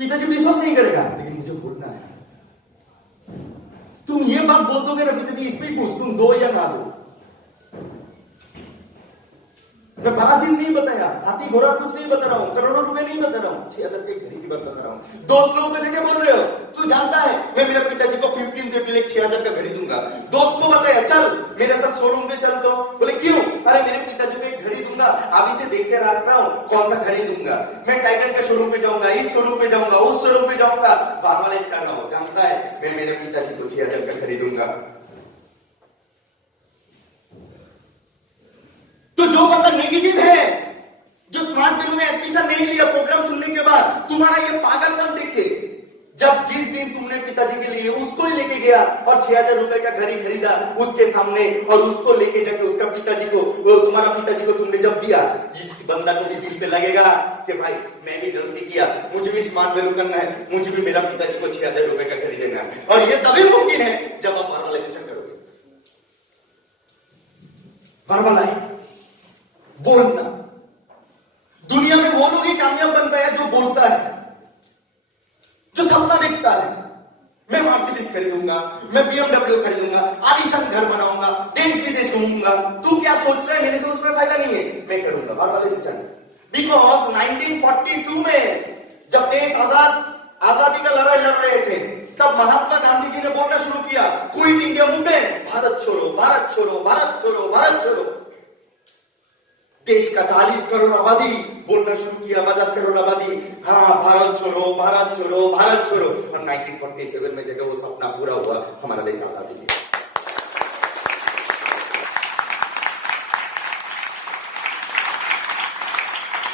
पिताजी विश्वास नहीं करेगा, लेकिन मुझे बोलना है। तुम ये बात बोल दोगे ना, पिताजी इसमें खुश, तुम दो या ना दो। मैं बड़ा चीज नहीं बताया, हाथी घोड़ा कुछ नहीं बता रहा हूं, करोड़ों रुपए नहीं बता रहा हूं, 6,000 की घड़ी की बात बता रहा हूं। दोस्त लोगों को जगह बोल रहे हो, तू जानता है मैं मेरे पिताजी को 15 अप्रैल 6,000 का घड़ी दूंगा। दोस्त को बताया, चल मेरे साथ शोरूम पे चल। तो बोले क्यों? अरे मेरे पिताजी को एक घड़ी दूंगा, अभी से देख के रख रहा हूं कौन सा घड़ी दूंगा। मैं टाइटन के शोरूम पे जाऊंगा, इस शोरूम पे जाऊंगा, उस शोरूम पे जाऊंगा। बार वाला इसका ना हो, जानता है मैं मेरे पिताजी को 6,000 का घड़ी दूंगा। तो जो बंदा नेगेटिव है, जो स्मार्ट वैल्यू में एडमिशन नहीं लिया प्रोग्राम सुनने के बाद, तुम्हारा ये पागलपन देखे, जब जिस दिन तुमने पिताजी के लिए उसको ही लेके गया और 6,000 रुपए का घड़ी खरीदा उसके सामने, और उसको लेके जाके उसका पिताजी को, तुम्हारा पिताजी को तुमने जब दिया, इस बंदा को भी दिल पे लगेगा कि भाई मैं भी गलती किया, मुझे भी स्मार्ट वैल्यू करना है, मुझे भी मेरा पिताजी को 6,000 रुपए का घड़ी देना है। और ये तभी मुमकिन है जब आप वर्बलाइजेशन करोगे। वर्बलाइज, बोलना। दुनिया में वो लोग ही कामयाब बनता है जो बोलता है, जो सपना देखता है। मैं मर्सिडीज खरीदूंगा, मैं BMW खरीदूंगा, आलीशान घर बनाऊंगा, देश विदेश घूमूंगा। तू क्या सोच रहा है मेरे से उसमें फायदा नहीं है, मैं करूंगा वर्बलाइजेशन। बिकॉज 1942 में जब देश आजादी का लड़ाई लड़ रहे थे, तब महात्मा गांधी जी ने बोलना शुरू किया, क्विट इंडिया मूवमेंट, भारत छोड़ो, भारत छोड़ो, भारत छोड़ो, भारत छोड़ो। देश का 40 करोड़ आबादी बोलना शुरू किया, 50 करोड़ आबादी, हाँ भारत छोड़ो, भारत छोड़ो, भारत छोड़ो। और 1947 में जगह वो सपना पूरा हुआ, हमारा देश आजादी किया।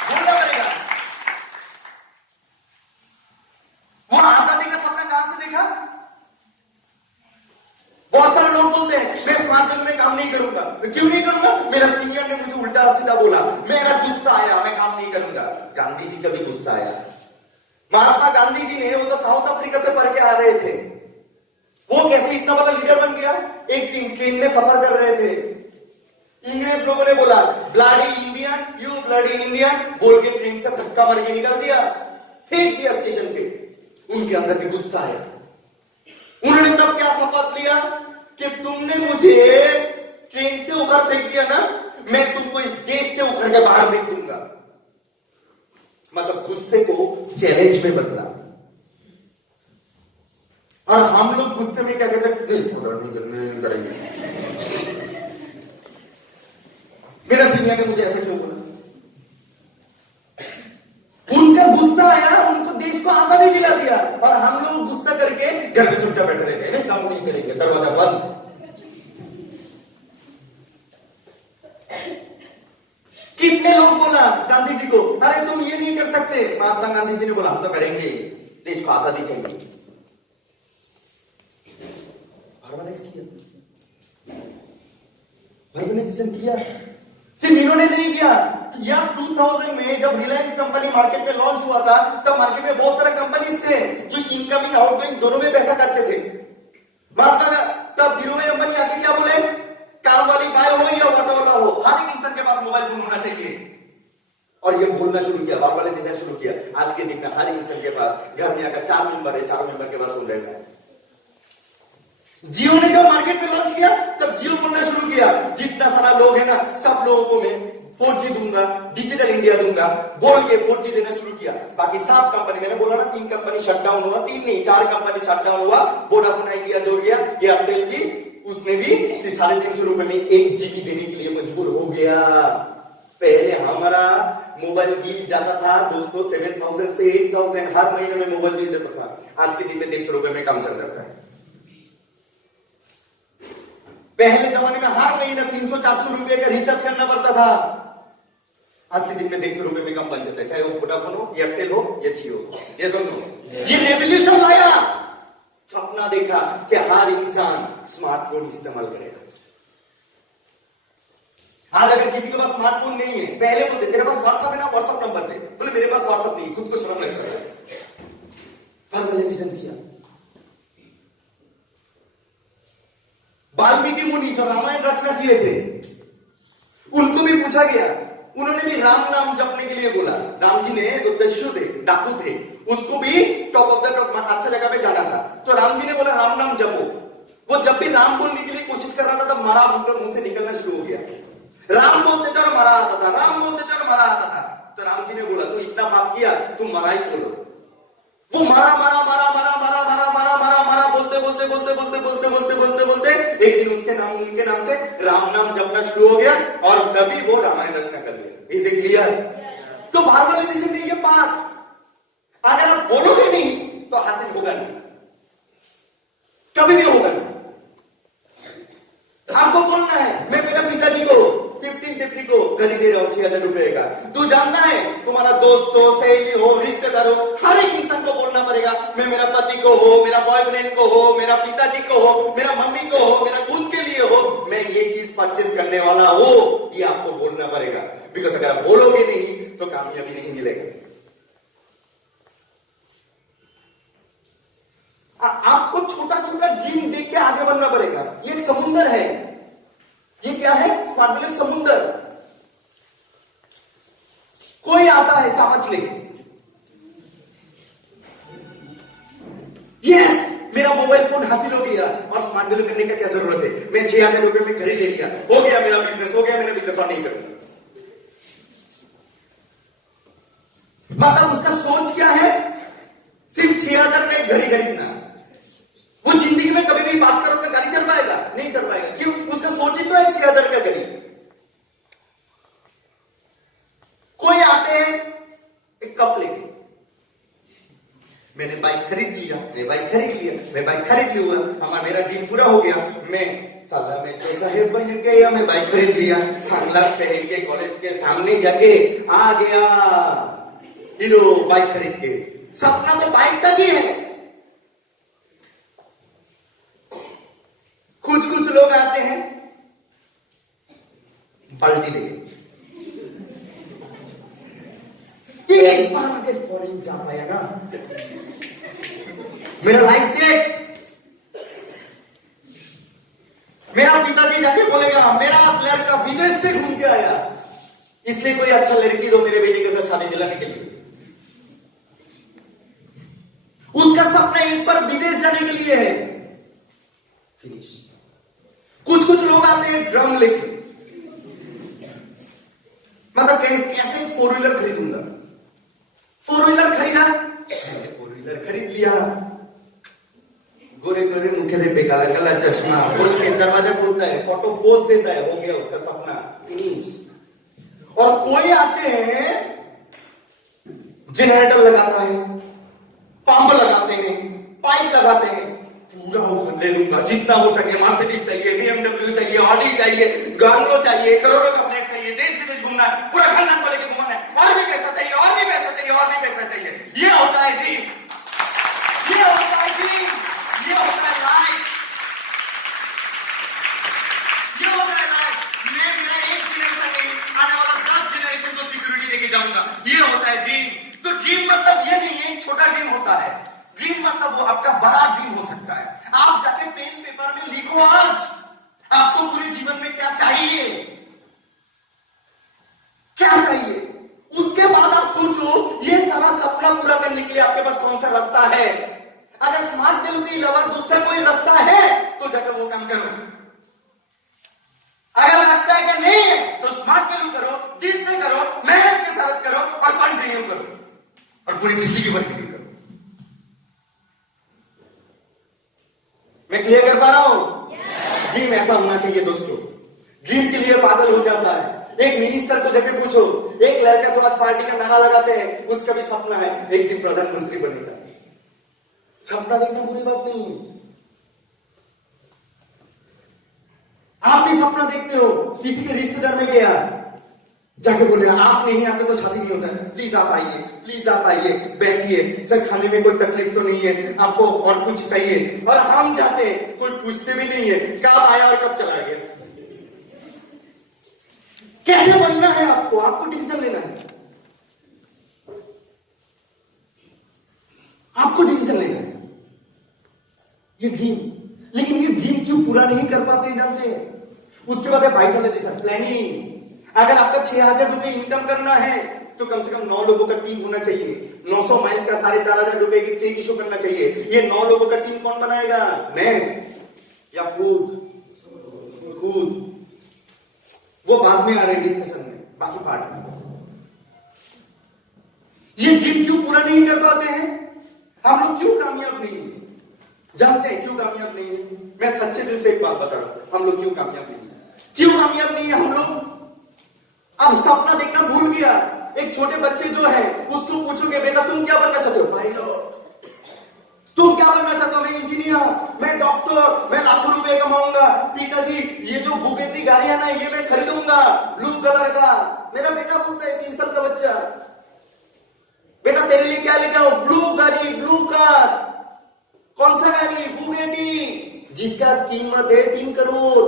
बोलना पड़ेगा। वो आजादी का सपना कहां से देखा? बहुत सारे लोग बोलते हैं मैं स्मार्ट वैल्यू में काम नहीं करूंगा। मैं क्यों नहीं करूंगा? मेरा सीनियर ने मुझे उल्टा सीधा बोला, मेरा गुस्सा आया, मैं काम नहीं करूंगा। गांधी जी का भी गुस्सा आया। महात्मा गांधी जी ने, वो तो साउथ अफ्रीका से पढ़ के आ रहे थे, वो कैसे इतना बड़ा लीडर बन गया? एक दिन ट्रेन में सफर कर रहे थे, इंग्रेज लोगों ने बोला bloody Indian, you bloody Indian बोल के ट्रेन से धक्का मार के निकाल दिया, फेंक दिया स्टेशन पे। उनके अंदर भी गुस्सा आया। उन्होंने तब क्या शपथ लिया कि तुमने मुझे ट्रेन से उखाड़ फेंक दिया ना, मैं तुमको इस देश से उखाड़ के बाहर फेंक दूंगा। मतलब गुस्से को चैलेंज में बदला। और हम लोग गुस्से में क्या कहते हैं, नहीं करेंगे। मेरा सीनियर ने मुझे ऐसे क्यों बोला? उनका गुस्सा आया, उनको देश को आजादी दिला दिया, और हम लोग गुस्सा करके घर में चुपचाप बैठ रहे थे, नहीं काम नहीं करेंगे, दरवाजा बंद। कितने लोग बोला गांधी जी को, अरे तुम ये नहीं कर सकते। महात्मा गांधी जी ने बोला हम तो करेंगे, देश को आजादी चाहिए। वर्बलाइजेशन किया। सिर्फ इन्होंने नहीं किया, या 2000 में जब रिलायंस कंपनी मार्केट में लॉन्च हुआ था, तब मार्केट में बहुत सारे कंपनीज थे जो इनकमिंग आउटगोइंग दोनों में पैसा करते थे। महात्मा तब धीरूभाई अंबानी आके क्या बोले, काम वाली गाय हो या ऑटो वाला हो, हर एक इंसान के पास मोबाइल फोन होना चाहिए। और ये बोलना शुरू किया, वर्बलाइजेशन शुरू किया। आज के दिन में हर इंसान के पास, घर में अगर 4 मेंबर है, 4 मेंबर के पास फोन रहता है। जियो ने जब मार्केट में लॉन्च किया, तब जियो बोलना शुरू किया, जितना सारा लोग है ना, सब लोगों को मैं 4G दूंगा, डिजिटल इंडिया दूंगा, बोल के 4G देना शुरू किया। बाकी सब कंपनी, मैंने बोला ना 3 कंपनी शटडाउन हुआ, 3 नहीं 4 कंपनी शटडाउन हुआ। वोडाफोन आइडिया जोड़ गया, एयरटेल भी, उसने भी 350 रुपए में 1 GB देने के लिए मजबूर हो गया। पहले हमारा मोबाइल बिल जाता था दोस्तों 7000 से 8000, हर महीने में मोबाइल बिल देता था। आज के दिन में 150 रुपए में काम चल जाता है। पहले जमाने में हर महीने 300-400 रुपए का रिचार्ज करना पड़ता था। आज के दिन में 150 रुपए में काम बन जाता है, चाहे वो वोडाफोन हो, एयरटेल हो या जियो हो। ये सुनो, ये रेवोल्यूशन लाया। सपना देखा कि हर इंसान स्मार्टफोन इस्तेमाल करेगा। आज अगर किसी के पास स्मार्टफोन नहीं है, पहले बोलते तेरे पास व्हाट्सएप है ना, व्हाट्सएप नंबर दे, बोले मेरे पास व्हाट्सएप नहीं, खुद को शर्म लगता है। वर्बलाइजेशन किया। वाल्मीकि मुनि जो रामायण रचना किए थे, उनको भी पूछा गया, उन्होंने भी राम नाम जपने के लिए बोला। राम जी ने जो दस्यु थे, डाकू थे, उसको भी अच्छा जगह पे जाना था, तो राम जी ने बोला राम नाम जपो। वो जब भी राम बोलने के लिए कोशिश कर रहा था तब मरा उनके मुंह से निकलना शुरू हो गया। राम बोलते थे और मरा आता था, राम बोलते थे और मरा आता था। तो राम जी ने बोला तू इतना पाप किया, तू मरा ही बोलो। वो मरा मरा मरा मरा मरा मरा मरा मरा मरा बोलते बोलते बोलते बोलते बोलते बोलते बोलते बोलते एक दिन उसके नाम उनके नाम से राम नाम जपना शुरू हो गया और तभी वो रामायण रचना कर लिया। Is it clear? तो वाल्मीकि में ये पाठ अगर आप बोलोगे नहीं तो हासिल होगा नहीं, कभी भी होगा नहीं। आपको बोलना है मैं मेरे पिताजी को 15 तिथि को खरीद दे रहा हूं 6,000 रुपए का। तू जानना है तुम्हारा दोस्त हो, सहेली हो, रिश्तेदार हो, हर एक इंसान को बोलना पड़ेगा मैं मेरा पति को हो, मेरा बॉयफ्रेंड को हो, मेरा पिताजी को हो, मेरा मम्मी को हो, मेरा खुद के लिए हो, मैं ये चीज परचेस करने वाला हो, ये आपको बोलना पड़ेगा। बिकॉज अगर आप बोलोगे नहीं तो कामयाबी नहीं मिलेगा। आपको छोटा छोटा ड्रीम देख के आगे बढ़ना पड़ेगा। ये एक समुंदर है। ये क्या है? स्मार्ट समुंदर। कोई आता है चामच लेके, यस मेरा मोबाइल फोन हासिल हो गया और स्मार्ट वैल्यू करने का क्या जरूरत है, मैं 6,000 रुपए में घर ही ले लिया, हो गया मेरा बिजनेस, हो गया मेरा बिजनेस और नहीं करूंगा। मतलब उसका सोच क्या है? सिर्फ 6,000 का एक घर ही खरीदना। वो जिंदगी में कभी भी 5 करोड़ का गाड़ी चल पाएगा? नहीं चल पाएगा। क्यों? उसका सोच ही तो है 6,000 का गाड़ी। कोई आते हैं एक कप लेके, मैंने बाइक खरीद लिया, मैं बाइक खरीद लिया, मैं बाइक खरीद लिया, हमारा मेरा ड्रीम पूरा हो गया, मैं साला में तो साहेब बन गया, मैं बाइक खरीद लिया, सनग्लास पहन के कॉलेज के सामने जाके आ गया हीरो बाइक खरीद के। सपना तो बाइक तक ही है। कुछ कुछ लोग आते हैं बाल्टी लेके, एक बार आगे फॉरेन जा पाया ना मेरा लाइफ सेट। मेरा पिताजी जाके बोलेगा मेरा लड़का विदेश से घूम के आया, इसलिए कोई अच्छा लड़की दो मेरे बेटे के साथ शादी दिलाने के लिए। उसका सपना एक बार विदेश जाने के लिए है। फिनिश। कुछ कुछ लोग आते हैं ड्रम लेके, मतलब कैसे 4 व्हीलर खरीदूंगा। 4 व्हीलर खरीदा, 4 व्हीलर खरीद लिया, गोरे गोरे मुखे पे काला काला चश्मा, बोल के दरवाजा खोलता है, फोटो पोस्ट देता है, हो गया उसका सपना फिनिश। और कोई आते हैं जनरेटर लगाता है, पंप लगाते हैं, पाइप लगाते हैं, पूरा वो ले लूंगा जितना हो सके, मर्सिडीज चाहिए, BMW चाहिए, ऑडी चाहिए, गांगो चाहिए, करोड़ों का फ्लैट चाहिए, देश विदेश घूमना है, पूरा खानदान को लेकर घूमना है, और भी पैसा चाहिए, और भी पैसा चाहिए, और भी पैसा चाहिए। ये होता है ड्रीम, ये होता है ड्रीम, ये होता है लाइफ, ये होता है लाइफ। मैं मेरा एक जनरेशन नहीं, आने वाला 10 जनरेशन को सिक्योरिटी देके जाऊंगा। ये होता है ड्रीम। तो ड्रीम मतलब ये नहीं है छोटा ड्रीम होता है। ड्रीम मतलब वो आपका बड़ा ड्रीम हो सकता है। आप जाके पेन पेपर में लिखो आज आपको पूरे जीवन में क्या चाहिए, क्या चाहिए। उसके बाद आप सोचो ये सारा सपना पूरा करने के लिए आपके पास कौन सा रास्ता है। अगर स्मार्ट वैल्यू के अलावा दूसरा कोई रास्ता है तो जाकर वो काम करो। अगर लगता है कि नहीं है तो स्मार्ट वैल्यू करो, दिल से करो, मेहनत के साथ करो और कंटिन्यू करो और पूरी जिंदगी भर के लिए करो। मैं क्लियर कर पा रहा हूं? ड्रीम ऐसा होना चाहिए दोस्तों। ड्रीम के लिए पागल हो जाता है। एक मिनिस्टर को जाके पूछो, एक लड़का तो आज पार्टी का नारा लगाते हैं, उसका भी सपना है एक दिन प्रधानमंत्री बनेगा। सपना देखना बुरी बात नहीं है। आप भी सपना देखते हो, किसी के रिश्तेदार में गया जाके बोल रहे आप नहीं आते तो शादी नहीं होता, प्लीज आप आइए, प्लीज आप आइए, बैठिए, सर खाने में कोई तकलीफ तो नहीं है आपको, और कुछ चाहिए। और हम जाते हैं, कोई पूछते भी नहीं है कब आया और कब चला गया। कैसे बनना है आपको, आपको डिसीजन लेना है, आपको डिसीजन लेना है। ये ड्रीम, लेकिन ये ड्रीम क्यों पूरा नहीं कर पाते जानते हैं? उसके बाद है वाइटलाइजेशन, प्लानिंग। अगर आपका 6,000 रुपए इनकम करना है तो कम से कम 9 लोगों का टीम होना चाहिए। 900 माइल्स का 4,500 रुपए की चेक इशू करना चाहिए। ये 9 लोगों का टीम कौन बनाएगा? मैं या खुद? वो बाद में आ रहे हैं डिस्कशन में, बाकी पार्ट में। ये ड्रीम क्यों पूरा नहीं कर पाते हैं? हम लोग क्यों कामयाब नहीं है? जानते हैं क्यों कामयाब नहीं है? मैं सच्चे दिल से एक बात बता रहा हूं, हम लोग क्यों कामयाब नहीं है? क्यों कामयाब नहीं है हम लोग? अब सपना देखना भूल गया। एक छोटे बच्चे जो है उसको पूछोगे बेटा तुम क्या बनना चाहते हो? पायलट। तुम क्या बनना चाहते हो? मैं इंजीनियर, मैं डॉक्टर, मैं लाखों रुपए कमाऊंगा। पिताजी ये जो बुगेटी गाड़ियां ना ये मैं खरीदूंगा ब्लू कलर का। मेरा बेटा बोलता है 3 साल का बच्चा, बेटा तेरे लिए क्या लेके आओ? ब्लू गाड़ी, ब्लू कार। कौन सा गाड़ी? बुगेटी, जिसका कीमत है 3 करोड़।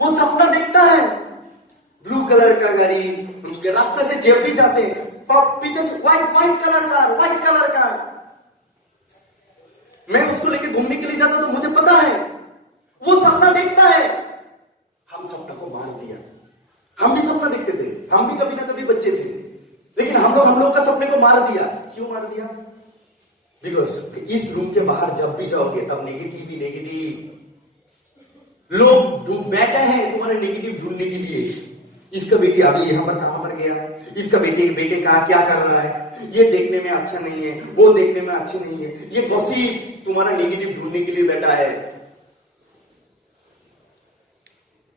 वो सपना देखता है ब्लू कलर का गाड़ी, रास्ते से जब भी जाते हैं व्हाइट कलर का। मैं उसको लेके घूमने के लिए जाता तो मुझे पता है वो सपना देखता है। हम सपना को मार दिया। हम भी सपना देखते थे, हम भी कभी ना कभी बच्चे थे, लेकिन हम लोग का सपने को मार दिया। क्यों मार दिया? बिकॉज इस रूम के बाहर जब भी जाओगे तब नेगेटिव लोग बैठे हैं तुम्हारे नेगेटिव ढूंढने के लिए। इसका बेटे अभी यहां पर कहां पर गया, इसका बेटे कहां क्या कर रहा है, ये देखने में अच्छा नहीं है, वो देखने में अच्छी नहीं है। ये गॉसिप तुम्हारा नेगेटिव ढूंढने के लिए बैठा है।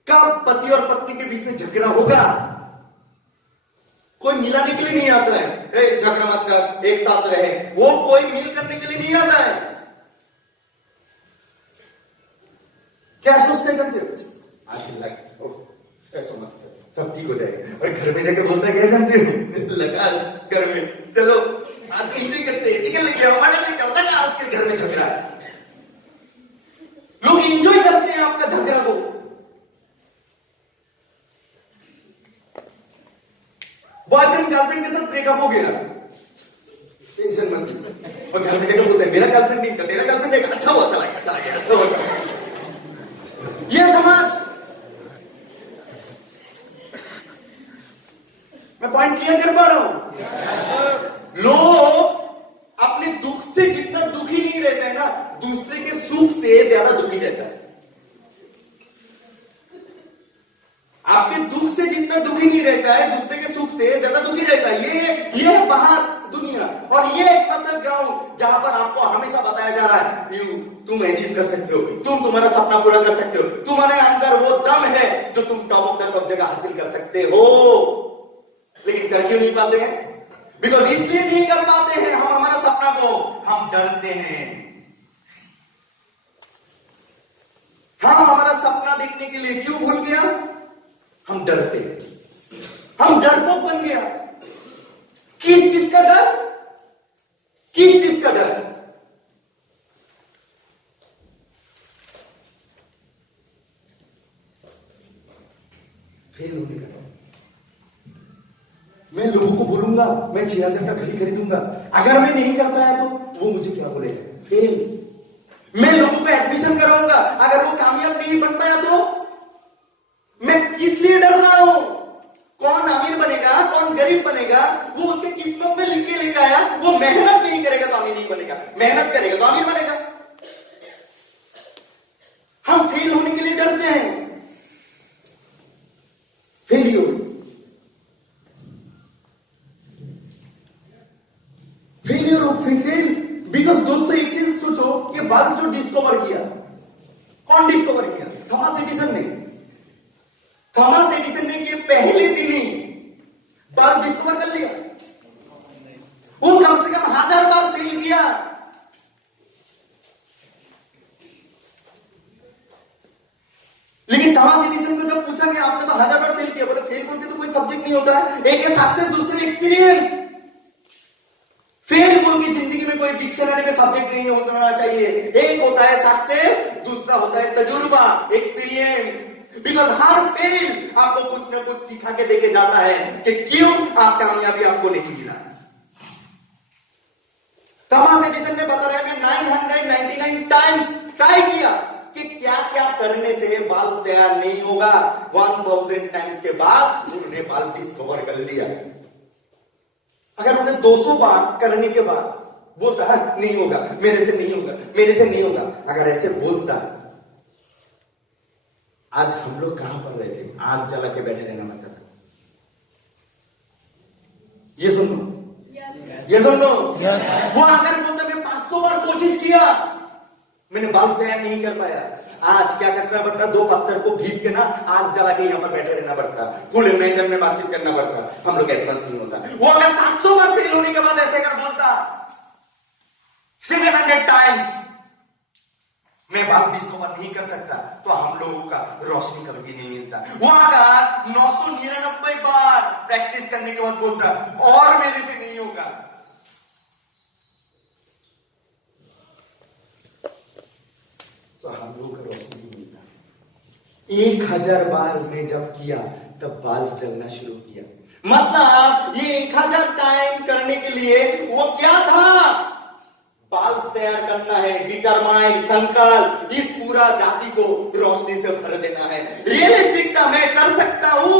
कब पति और पत्नी के बीच में झगड़ा होगा? कोई मिलाने के लिए नहीं आता है, झगड़ा मत कर, एक साथ रहे। वो कोई मिल करने के लिए नहीं आता है। क्या सोचते करते हो? ऐसा मत कर, सब ठीक हो जाएगा। और घर में जाकर बोलता है क्या जानते हो? लगा घर में, चलो आज एंजॉय करते हैं, चिकन लेके आओ, मटन लेके आओ। लगा आज के घर में झगड़ा। लोग एंजॉय करते हैं आपका झगड़ा को। बॉयफ्रेंड गर्लफ्रेंड के साथ ब्रेकअप हो गया, टेंशन मत लो। और घर में जाकर बोलते हैं मेरा गर्लफ्रेंड नहीं था, तेरा गर्लफ्रेंड है। अच्छा हुआ चला गया, अच्छा हुआ चला गया। ये समाज, मैं पॉइंट क्लियर कर पा रहा हूं? लोग अपने दुख से जितना दुखी नहीं रहते हैं ना, दूसरे के सुख से ज्यादा दुखी रहता है। आपके दुख से जितना दुखी नहीं रहता है, दूसरे के सुख से ज्यादा दुखी रहता है। ये बाहर दुनिया, और ये एक अंदर ग्राउंड जहां पर आपको हमेशा बताया जा रहा है तुम अचीव कर सकते हो, तुम तुम्हारा सपना पूरा कर सकते हो, तुम्हारे अंदर वो दम है जो तुम टॉप ऑफ द टॉप जगह हासिल कर सकते हो। लेकिन कर क्यों नहीं पाते हैं? बिकॉज इसलिए नहीं कर पाते हैं हम हमारा सपना को, हम डरते हैं। हम हमारा सपना देखने के लिए क्यों भूल गया? हम डरते हैं, हम डरपोक बन गया। किस चीज का डर? किस चीज का डर? फेल होने का डर। मैं लोगों को बोलूंगा मैं 6,000 का घड़ी खरीदूंगा, अगर मैं नहीं कर पाया तो वो मुझे क्या बोलेगा? फेल। मैं लोगों को एडमिशन कराऊंगा, अगर वो कामयाब नहीं बन पाया तो मैं किस लिए डर रहा हूं? कौन अमीर बनेगा, कौन गरीब बनेगा, वो उसके किस्मत में लिख के लेके आया। वो मेहनत नहीं करेगा तो अमीर नहीं बनेगा, मेहनत करेगा तो अमीर बनेगा। हम फेल होने के लिए डरते हैं। Failure, failure of fail. Because दोस्तों एक चीज सोचो, ये बल्ब जो डिस्कवर किया, कौन डिस्कवर किया? थॉमस एडिसन ने। थॉमस एडिसन ने ये पहले दिन ही बल्ब डिस्कवर कर लिया। वो कम से कम 1000 बार फेल किया। लेकिन थॉमस एडिसन को जब पूछा कि आपने तो 1000 बार फेल किया, बोले फेल बोल के तो कोई सब्जेक्ट नहीं होता है। एक है सक्सेस, दूसरे एक्सपीरियंस। फेल बोल की जिंदगी में कोई डिक्शनरी में सब्जेक्ट नहीं होना चाहिए। एक होता है सक्सेस, दूसरा होता है तजुर्बा, एक्सपीरियंस। बिकॉज हर फेल आपको कुछ ना कुछ सिखा के देके जाता है कि क्यों आप कामयाबी आपको नहीं मिला। थॉमस एडिसन ने बताया मैं 999 टाइम्स ट्राई किया, कि क्या क्या करने से बाल्ब तैयार नहीं होगा। 1000 टाइम्स के बाद उन्होंने बाल्ब डिस्कवर कर लिया। अगर उन्हें 200 बार करने के बाद बोलता है नहीं होगा, मेरे से नहीं होगा, मेरे से नहीं होगा, अगर ऐसे बोलता, आज हम लोग कहां पर रहते? आग जला के बैठे रहना पड़ता था। ये सुन लो, ये सुन लो। वो अगर बोलता मैं 500 बार कोशिश किया, मैंने बाल्ब तैयार नहीं कर पाया, आज क्या करना पड़ता? 2 पत्थर को घीस के ना आग जला के यहां पर बैठे रहना पड़ता, खुले मैदान में बातचीत करना पड़ता। हम लोग एडवांस नहीं होता। वो अगर 700 बार फेल होने के बाद ऐसे कर बोलता 700 टाइम्स मैं बात डिस्कवर नहीं कर सकता, तो हम लोगों का रोशनी कभी नहीं मिलता। वो अगर 999 बार प्रैक्टिस करने के बाद बोलता और मेरे से नहीं होगा, तो हम लोगों का रोशनी नहीं मिलता। 1000 बार उन्हें जब किया तब बाल्ब जलना शुरू किया। मतलब ये 1000 टाइम करने के लिए वो क्या था? बाल्ब तैयार करना है, डिटरमाइन, संकल्प, इस पूरा जाति को रोशनी से भर देना है। रियलिस्टिक था, मैं कर सकता हूं।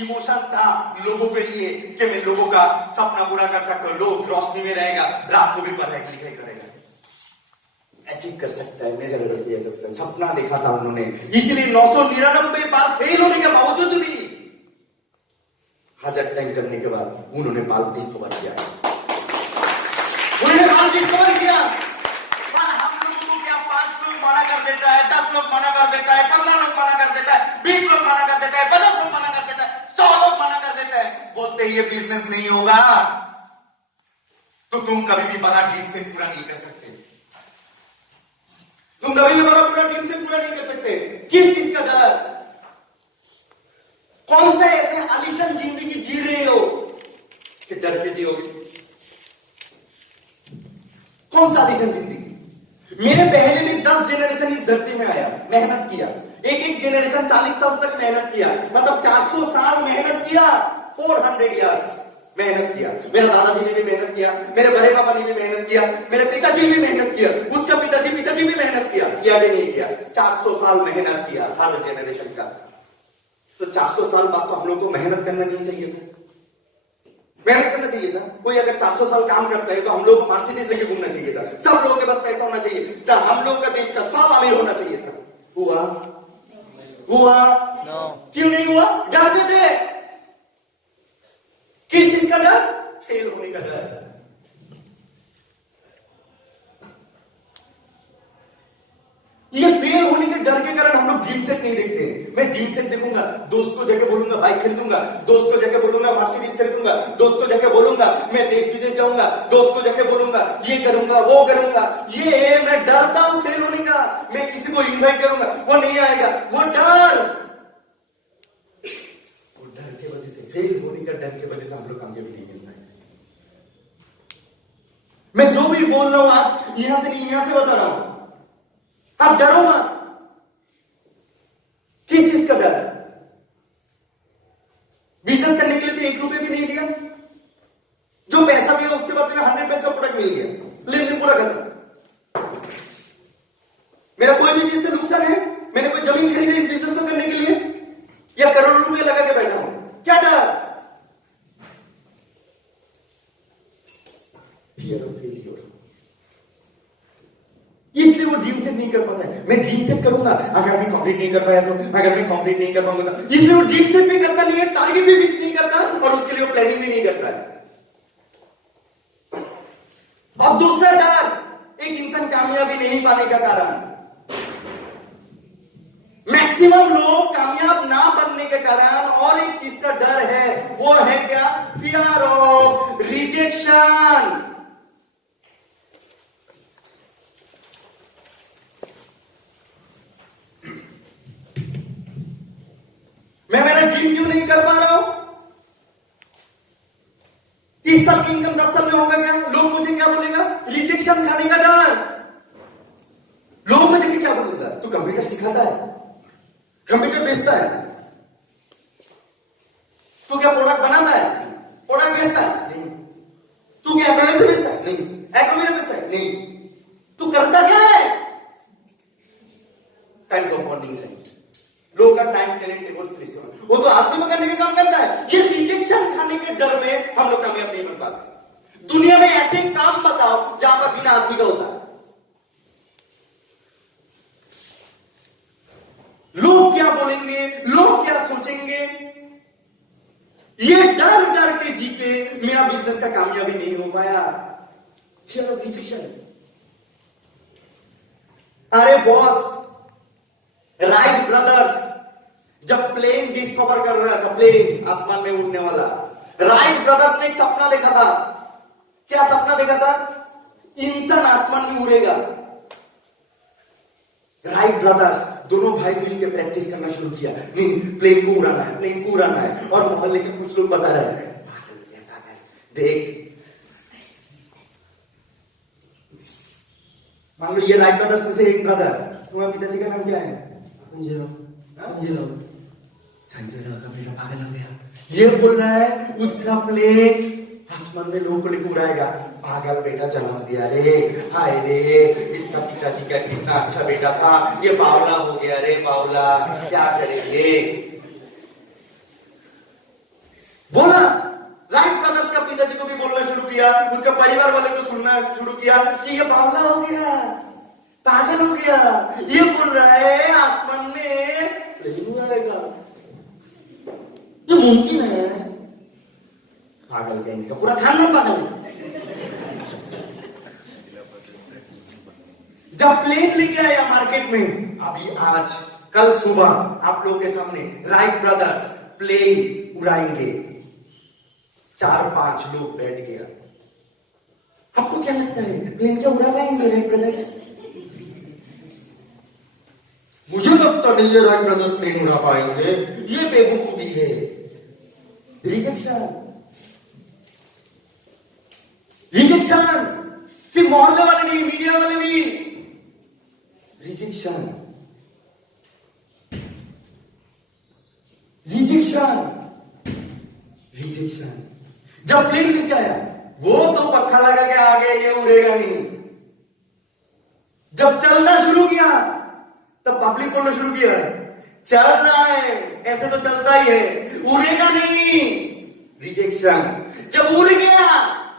इमोशन था लोगों के लिए कि मैं लोगों का सपना पूरा कर सकता हूं, लोग रोशनी में रहेगा, रात को भी पढ़ाई लिखाई करेगा, अचीव कर सकता है। मैं सपना देखा था उन्होंने, इसलिए 999 बार फेल होने के बावजूद भी 1000 टाइम करने के बाद उन्होंने बाल्ब डिस्कवर किया। उन्होंने बाल्ब डिस्कवर किया। हम लोगों को क्या 5 लोग मना कर देता है, 10 लोग मना कर देता है, 15 लोग मना कर देता है, 20 लोग मना कर देता है, 50 लोग मना कर देता है, 100 लोग मना कर देता है, बोलते हैं ये बिजनेस नहीं होगा, तो तुम कभी भी बड़ा ड्रीम से पूरा नहीं कर सकते। तुम कभी भी बड़ा पूरा ड्रीम से पूरा नहीं कर सकते। किस चीज का डर? कौन से ऐसे आलीशान जिंदगी जी रहे हो कि डर के जियोगे? कौन सा आलीशान जिंदगी? मेरे पहले भी 10 जनरेशन इस धरती में आया, मेहनत किया, एक जनरेशन 40 साल तक मेहनत किया, मतलब 400 साल मेहनत किया, 400 इयर्स मेहनत किया। मेरे दादाजी ने भी मेहनत किया, मेरे बड़े पापा ने भी मेहनत किया, मेरे पिताजी भी मेहनत किया, उसका पिताजी भी मेहनत किया कि नहीं किया? 400 साल मेहनत किया हर जनरेशन का। तो 400 साल बाद तो हम लोग को मेहनत करना नहीं चाहिए था? मेहनत करना चाहिए था। कोई अगर 400 साल काम करता है तो हम लोग को मर्सिडीज लेके घूमना चाहिए था, सब लोगों के पास पैसा होना चाहिए था, हम लोग का देश का सब अमीर होना चाहिए था। हुआ? क्यों नहीं हुआ? डरते थे। किस चीज का डर? फेल होने का डर। ये फेल होने के डर के कारण हम लोग ड्रीम सेट नहीं देखते। मैं ड्रीम सेट देखूंगा, दोस्त को जाके बोलूंगा बाइक खरीदूंगा, दोस्त को जाके बोलूंगा मर्सिडीज खरीदूंगा, दोस्त को जाके बोलूंगा मैं देश विदेश जाऊंगा, दोस्त को जाके बोलूंगा ये करूंगा वो करूंगा। ये मैं डरता हूं फेल होने का। मैं किसी को इन्वाइट करूंगा, वो नहीं आएगा, वो डर के वजह से, फेल होने का डर के वजह से हम लोग कामयाबी नहीं मिल पाएंगे। मैं जो भी बोल रहा हूं आज यहां से नहीं, यहां से बता रहा हूं, आप डरो मत। किस चीज का डर? बिजनेस करने के लिए तो 1 रुपए भी नहीं दिया, जो पैसा दिया उसके बाद तुम्हें 100 पैसे का प्रोडक्ट मिल गया, लेन देन पूरा खत्म। मेरा कोई भी चीज से नुकसान है? मैंने कोई जमीन खरीदी इस बिजनेस को करने के लिए या करोड़ों रुपए लगा के बैठा हूं? क्या डर? Fear of failure. इसलिए वो ड्रीम सेट नहीं कर पाता है। मैं ड्रीम सेट करूंगा, अगर मैं कंप्लीट नहीं कर पाया तो, अगर मैं कंप्लीट नहीं कर पाऊंगा तो, इसलिए वो ड्रीम सेट भी करता नहीं है, टारगेट भी फिक्स नहीं करता और उसके लिए वो प्लानिंग भी नहीं करता है। अब दूसरा डर एक इंसान कामयाबी नहीं पाने का कारण। मैक्सिमम लोग कामयाब ना बनने के कारण और एक चीज का डर है, वो है क्या? Fear of rejection. मैं मेरा ड्रीम क्यों नहीं कर पा रहा हूं? 30 साल की इनकम 10 साल में होगा क्या? लोग मुझे क्या बोलेगा? रिजेक्शन खाने का डर। लोग मुझे क्या बोलेगा? तू कंप्यूटर सिखाता है, कंप्यूटर बेचता है, तू क्या प्रोडक्ट बनाता है? प्रोडक्ट बेचता है? नहीं। तू क्या एम्ब्रॉयडरी से बेचता है? नहीं। एग्रोवेट बेचता है? नहीं। तू करता क्या है? Time compounding science. लोगों का टाइम टैलेंट एफर्ट्स का इस्तेमाल, वो तो आदमी में करने का काम करता है। ये रिजेक्शन खाने के डर में हम लोग कामयाब नहीं बन पाते। दुनिया में ऐसे काम बताओ जहां पर बिना आदमी का होता है। लोग क्या बोलेंगे, लोग क्या सोचेंगे, ये डर डर के जी के मेरा बिजनेस का कामयाबी नहीं हो पाया। Fear of rejection. अरे बॉस, राइट ब्रदर्स जब प्लेन डिस्कवर कर रहा था, प्लेन आसमान में उड़ने वाला, राइट ब्रदर्स ने एक सपना देखा था। क्या सपना देखा था? इंसान आसमान में उड़ेगा। राइट ब्रदर्स दोनों भाई मिलकर प्रैक्टिस करना शुरू किया। नहीं, प्लेन को उड़ाना है, प्लेन को उड़ाना है। और मोहल्ले के कुछ लोग बता रहे हैं, देख, मान लो ये राइट ब्रदर्स में से एक ब्रदर, तुम्हारे पिताजी का नाम क्या है? संजय राव। संजय राव का बेटा पागल हो गया। ये बोल रहा है उसका प्लेन आसमान में लोगों को लेकर उड़ाएगा। पागल बेटा जन्म दिया रे, हाय रे, इसका पिताजी का कितना अच्छा बेटा था, ये बावला हो गया रे, बावला, क्या करेंगे? बोला राइट ब्रदर्स का पिताजी को भी बोलना शुरू किया, उसका परिवार वाले को सुनना शुरू किया कि ये बावला हो गया, पागल हो गया। ये बोल रहा है आसमान में प्लेन उड़ाएगा, ये मुमकिन है? पागल गैंग का पूरा खानदान पागल है। जब प्लेन लेके आया मार्केट में, अभी आज कल सुबह आप लोगों के सामने राइट ब्रदर्स प्लेन उड़ाएंगे, 4-5 लोग बैठ गया। आपको क्या लगता है प्लेन क्या उड़ा पाएंगे राइट ब्रदर्स? मुझे लगता नहीं है राइट ब्रदर्स प्लेन उड़ा पाएंगे, ये बेवकूफी है। रिजेक्शन, रिजेक्शन सिर्फ मोहल्ले वाले नहीं, मीडिया वाले भी। Rejection, rejection, rejection. जब प्लेन लेके आया, वो तो पक्का लगा के आ गया ये उड़ेगा नहीं। जब चलना शुरू किया तब पब्लिक बोलना शुरू किया, चल रहा है, ऐसे तो चलता ही है, उड़ेगा नहीं। रिजेक्शन। जब उड़ गया,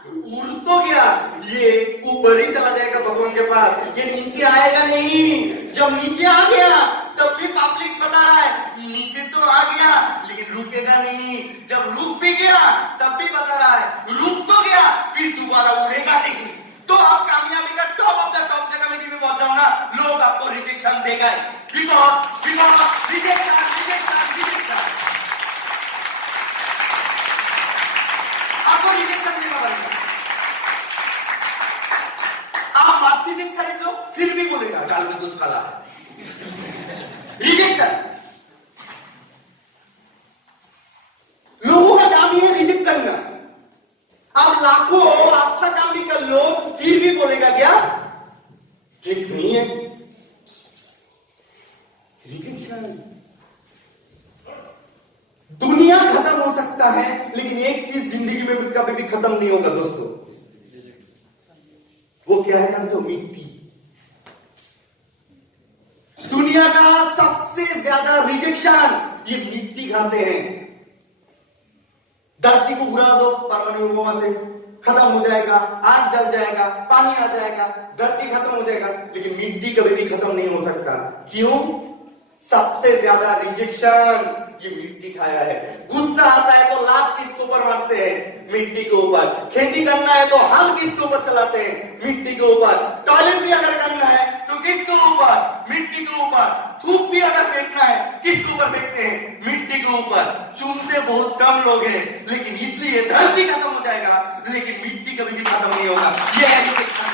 उड़ तो गया, ये ऊपर ही चला जाएगा भगवान के पास, ये नीचे आएगा नहीं। जब नीचे आ गया तब भी पब्लिक बता रहा है नीचे तो आ गया लेकिन रुकेगा नहीं। जब रुक भी गया तब भी बता रहा है रुक तो गया, फिर दोबारा उड़ेगा नहीं। तो आप कामयाबी का टॉप ऑफ द टॉप जगह में भी पहुंच जाओ ना, लोग आपको रिजेक्शन देगा, बिकॉज रिजेक्शन, रिजेक्शन, रिजेक्शन। आपको रिजेक्शन देना पड़ेगा। आप मर्सिडीज खरीद लो, फिर भी बोलेगा गाल में कुछ काला है। रिजेक्शन। लोगों का काम ही है रिजेक्ट करना। आप लाखों अच्छा काम भी कर लो, फिर भी बोलेगा क्या ठीक नहीं है। रिजेक्शन। दुनिया खत्म हो सकता है लेकिन एक चीज जिंदगी में कभी भी खत्म नहीं होगा दोस्तों, वो क्या है जानते हो? मिट्टी। दुनिया का सबसे ज्यादा रिजेक्शन ये मिट्टी खाते हैं। धरती को उड़ा दो परमाणु बम से, खत्म हो जाएगा, आग जल जाएगा, पानी आ जाएगा, धरती खत्म हो जाएगा, लेकिन मिट्टी कभी भी खत्म नहीं हो सकता। क्यों? सबसे ज्यादा रिजेक्शन ये मिट्टी खाया है। गुस्सा आता है तो लात किसके ऊपर मारते हैं? मिट्टी के ऊपर। खेती करना है तो हल किसके ऊपर चलाते हैं? मिट्टी के ऊपर। टॉयलेट भी अगर करना है तो किसके ऊपर? मिट्टी के ऊपर। थूक भी अगर फेंकना है किसके ऊपर फेंकते हैं? मिट्टी के ऊपर। चुनते बहुत कम लोग हैं, लेकिन इसलिए धरती खत्म हो जाएगा लेकिन मिट्टी कभी भी खत्म नहीं होगा। ये है रिजेक्शन।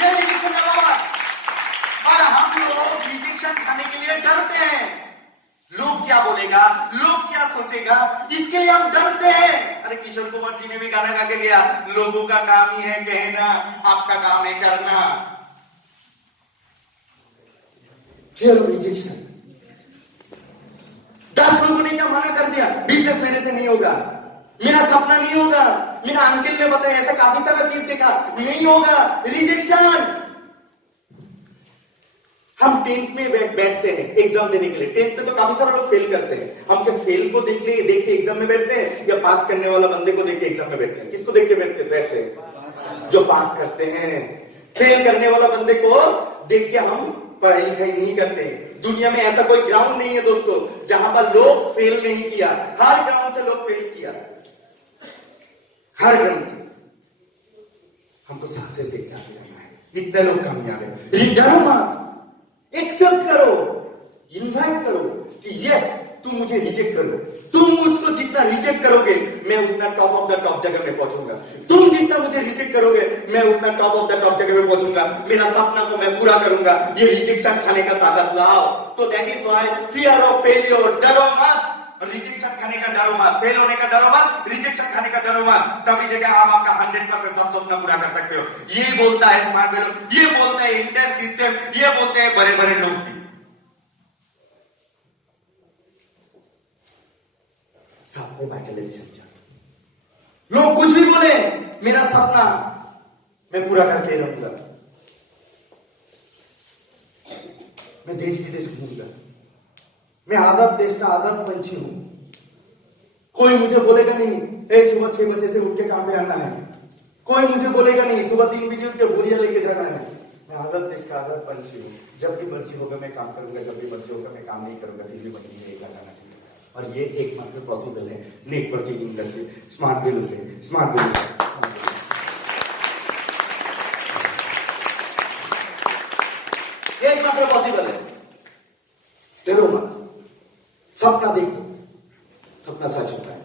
ये रिजेक्शन का पावर। और हम लोग रिजेक्शन खाने के लिए डरते हैं। लोग क्या बोलेगा, लोग क्या सोचेगा, इसके लिए हम डरते हैं। अरे किशोर कुमार जी ने भी गाना गा के गया, लोगों का काम ही है कहना, आपका काम है करना। Fear of rejection. 10 लोगों ने क्या मना कर दिया, बिजनेस मेरे से नहीं होगा। मेरा सपना नहीं होगा। मेरा अंकल ने बताया, ऐसा काफी सारा चीज देखा, नहीं होगा, रिजेक्शन। हम 10th में बैठते हैं एग्जाम देने के लिए। 10th में तो काफी सारे लोग फेल करते हैं। हम क्या फेल को देख के एग्जाम में बैठते हैं, या पास करने वाला बंदे को देख के एग्जाम में बैठते हैं? किसको देख के बैठते हैं? जो पास करते हैं। फेल करने वाला बंदे को देख के हम पढ़ाई लिखाई नहीं करते हैं। दुनिया में ऐसा कोई ग्राउंड नहीं है दोस्तों जहां पर लोग फेल नहीं किया। हर ग्राउंड से लोग फेल किया, हर ग्राउंड से। हमको सक्सेस देखने आगे जाना है। इतने लोग कामयाब है। डरो मत, एक्सेप्ट करो, इनवाइट करो कि यस तुम मुझे रिजेक्ट करो। तुम मुझको जितना रिजेक्ट करोगे मैं उतना टॉप ऑफ द टॉप जगह में पहुंचूंगा। तुम जितना मुझे रिजेक्ट करोगे मैं उतना टॉप ऑफ द टॉप जगह में पहुंचूंगा। मेरा सपना को मैं पूरा करूंगा। ये रिजेक्शन खाने का ताकत लाओ। तो that is why fear of failure. डरो मत, रिजेक्शन खाने का डरो मत, फेल होने का डरो मत, रिजेक्शन खाने का डरो मत। तभी जगह आप आपका 100% सब सपना पूरा कर सकते हो। ये बोलता है स्मार्ट वैल्यू, ये बोलता है इंटर सिस्टम, ये बोलते हैं बड़े बड़े लोग भी। साथ में बैठे समझा, लोग कुछ भी बोले, मेरा सपना मैं पूरा करके रहूंगा। मैं देश विदेश घूमूंगा। मैं आजाद देश का आजाद पंछी हूं। कोई मुझे बोलेगा नहीं सुबह 6 बजे से उठ के काम पे आना है। कोई मुझे बोलेगा नहीं सुबह 3 बजे उठ के बोरिया लेके जाना है। मैं आजाद देश का आजाद पंछी हूं। जब भी मर्जी होगा मैं काम करूंगा, जब भी मर्जी होगा मैं काम नहीं करूंगा। फिर भी मर्जी नहीं लगाना चाहिए। और ये एकमात्र पॉसिबल है नेटवर्किंग इंडस्ट्री, स्मार्ट वैल्यू से। स्मार्ट वैल्यू से एकमात्र पॉसिबल है। डरो मत, सपना देखो। सपना सच होता है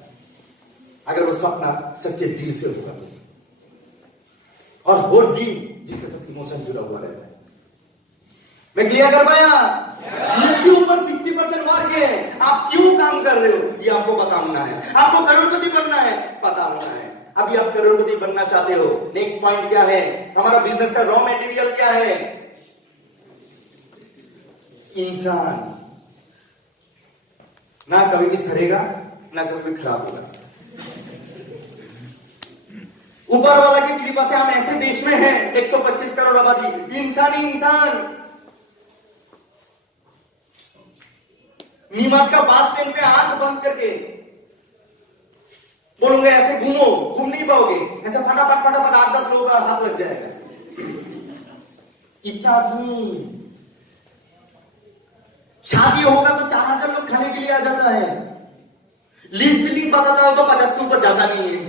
अगर वो सपना सच्चे दिल से होगा तो। और वो ड्रीम जिसके साथ इमोशन जुड़ा हुआ रहता है। मैं क्लियर कर पाया? इसके ऊपर 60% मार्क है। आप क्यों काम कर रहे हो ये आपको पता होना है। आपको करोड़पति बनना है, पता होना है। अभी आप करोड़पति बनना चाहते हो, नेक्स्ट पॉइंट क्या है? हमारा बिजनेस का रॉ मटेरियल क्या है? इंसान। ना कभी भी सड़ेगा, ना कभी भी खराब होगा। ऊपर वाला की कृपा से हम ऐसे देश में हैं, 125 करोड़ आबादी, इंसान ही इंसान। नीमच का बास स्टैंड पे आंख बंद करके बोलूंगा ऐसे घूमो, घूम नहीं पाओगे। ऐसे फटाफट 8-10 लोगों का हाथ लग जाएगा। इतना आदमी। शादी होगा तो 4000 लोग खाने के लिए आ जाता है। लीज बिल्डिंग बताता हो तो 50 के ऊपर जाता नहीं है।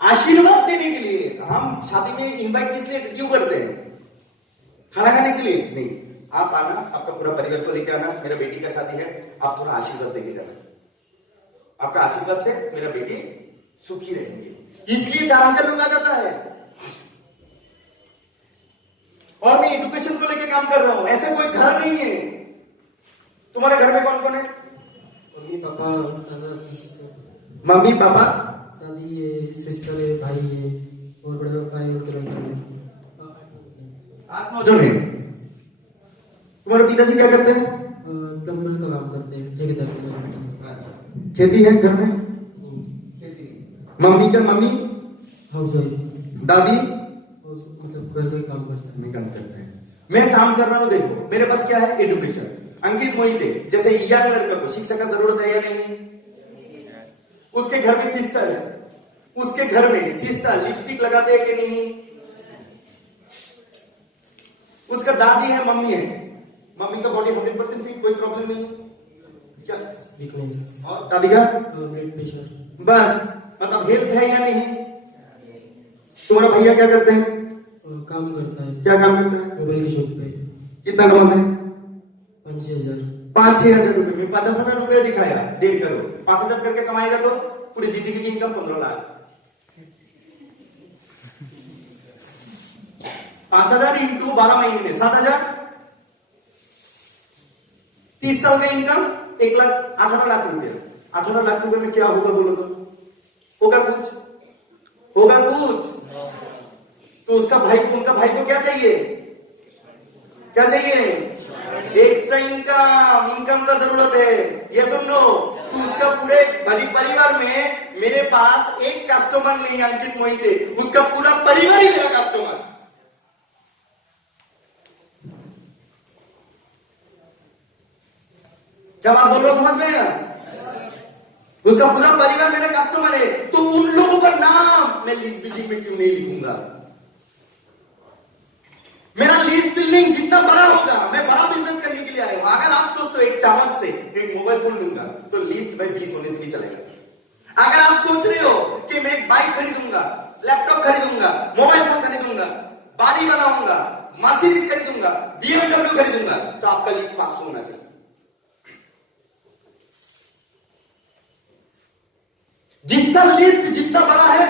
आशीर्वाद देने के लिए हम शादी में इनवाइट किस लिए क्यों करते हैं? खाना खाने के लिए नहीं। आप आना, आपका पूरा परिवार को लेकर आना। मेरा बेटी का शादी है, आप थोड़ा आशीर्वाद देके जाना। आपका आशीर्वाद से मेरा बेटी सुखी रहेंगे, इसलिए 4000 लोग आ जाता है। और मैं एजुकेशन को लेकर काम कर रहा हूं। ऐसे कोई घर नहीं है। तुम्हारे घर में कौन कौन है? मम्मी पापा, मम्मी पापा, दादी है, सिस्टर है, भाई है और बड़े भाई और लड़का है। 8-9 जन है। तुम्हारे पिताजी क्या करते हैं? प्लम्बर का काम करते हैं, ठेकेदार के। खेती है घर में? मम्मी क्या? मम्मी हाउस वाइफ, दादी मतलब घर में काम करता है। मैं काम करते हैं। मैं काम कर रहा हूं। देखो मेरे पास क्या है? एजुकेशन। अंकित मोहित है, जैसे यंग लड़का को शिक्षा का जरूरत है या नहीं? उसके घर में सिस्टर है, उसके घर में सिस्टर लिपस्टिक लगाते हैं कि नहीं? उसका दादी है, मम्मी है। मम्मी का बॉडी 100% फिट, कोई प्रॉब्लम नहीं क्या? वीकनेस। और दादी का ब्लड प्रेशर। बस, मतलब हेल्थ है या नहीं? तुम्हारा भैया क्या करते हैं? काम करता है। क्या काम करता है? मोबाइल की शॉप पे। कितना कमाते हैं? 5-6 हजार। 5-6 हजार रुपए में 50,000 रुपया दिखाया, 1.5 करोड़। 5,000 करके कमाएगा तो पूरी जिंदगी की इनकम 15 लाख। 5,000 इंटू 12 महीने में 7,000, 30 साल का इनकम 18 लाख रुपया। 18 लाख रुपए में क्या होगा बोलो तो? होगा कुछ? होगा कुछ? तो उसका भाई को, उनका भाई को क्या चाहिए? क्या चाहिए? एक एक्स्ट्रा इनकम का जरूरत है, ये सुन लो। तो उसका पूरे परिवार में मेरे पास एक कस्टमर नहीं अंकित मोहिते, उसका पूरा परिवार ही मेरा कस्टमर। क्या बात बोल रहा हूं, समझ में? उसका पूरा परिवार मेरा कस्टमर है, तो उन लोगों का नाम मैं लीज बिल्डिंग में क्यों नहीं लिखूंगा? मेरा लीज बिल्डिंग जितना बड़ा होगा, मैं बड़ा बिजनेस करने के लिए आया हूं। अगर आप सोचते हो एक चावल से एक मोबाइल फोन लूंगा तो लीस्ट भाई 20 होने से भी चलेगा। अगर आप सोच रहे हो कि मैं एक बाइक खरीदूंगा, लैपटॉप खरीदूंगा, मोबाइल फोन खरीदूंगा, बाड़ी बनाऊंगा, मर्सिडीज खरीदूंगा, BMW खरीदूंगा, तो आपका लिस्ट 500 होना चाहिए। जिसका लिस्ट जितना बड़ा है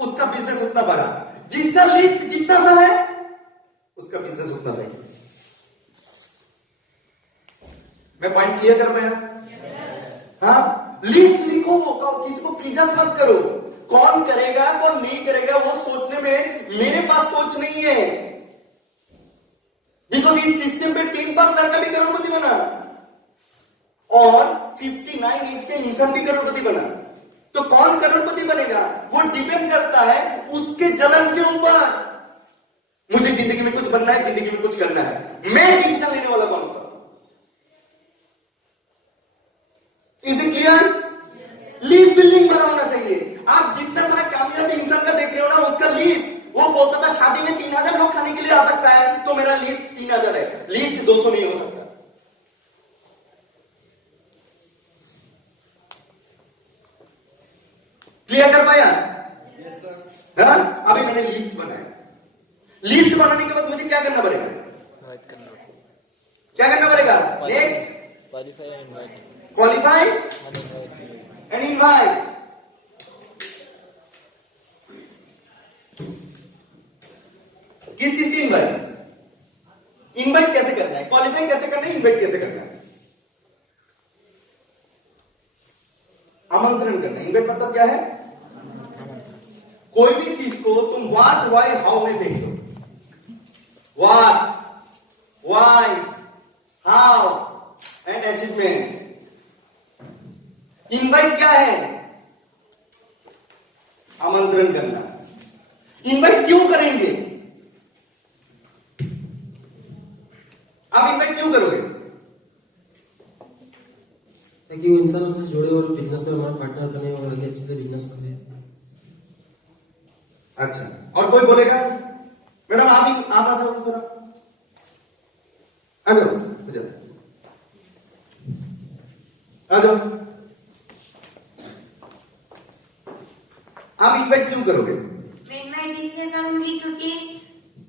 उसका बिजनेस उतना बड़ा, जिसका लिस्ट जितना सा है उसका बिजनेस उतना सही। मैं पॉइंट क्लियर कर पाया? हाँ, लिस्ट लिखो, किसी को प्लीजर मत करो। कौन करेगा कौन नहीं करेगा वो सोचने में मेरे पास सोच नहीं है, बिकॉज इस सिस्टम पे 3 पास लड़का भी करोड़पति बना और 59 एज के इंसान भी करोड़पति बना। तो कौन करोड़पति बनेगा वो डिपेंड करता है उसके जलन के ऊपर। मुझे जिंदगी में कुछ बनना है, जिंदगी में कुछ करना है, मैं डिसीजन लेने वाला कौन होगा? Is it clear? Lease building बना होना चाहिए। आप जितना सारा कामयाब इंसान का देख रहे हो ना, उसका लीज, वो बोलता था शादी में 3000 लोग खाने के लिए आ सकता है, तो मेरा लीज 3000 है, लीज 200 नहीं हो सकता। क्लियर कर पाया? Yes sir. है ना? अभी मैंने लिस्ट बनाया, लिस्ट बनाने के बाद मुझे क्या करना पड़ेगा? क्या करना पड़ेगा? Next, qualify and invite. किस चीज की इनवाइट? इनवाइट कैसे करना है, क्वालिफाई कैसे करना है, इनवाइट कैसे करना है? आमंत्रण करना है। इनवाइट मतलब क्या है? कोई भी चीज को तुम व्हाट वाई हाउ में फेंक दो। What, why, how and achievement. Invite क्या है? आमंत्रण करना। इनवाइट क्यों करेंगे? आप इनवाइट क्यों करोगे? ताकि वो इंसान हमसे जुड़े और बिजनेस में हमारा पार्टनर बने और आगे अच्छे से बिजनेस करें। अच्छा, और कोई बोलेगा? मैडम आप आ जाओ थोड़ा, आ जाओ, आ जाओ। आप इन्वाइट क्यों करोगे? मैं इन्वाइट इसलिए करूंगी क्योंकि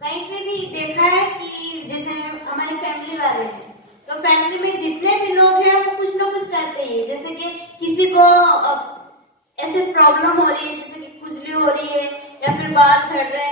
कहीं पे भी देखा है कि जैसे हमारी फैमिली वाले हैं, तो फैमिली में जितने भी लोग हैं वो कुछ ना कुछ करते ही, जैसे कि किसी को ऐसे प्रॉब्लम हो रही है, जैसे कि खुजली हो रही है या फिर बाल झड़ रहे हैं।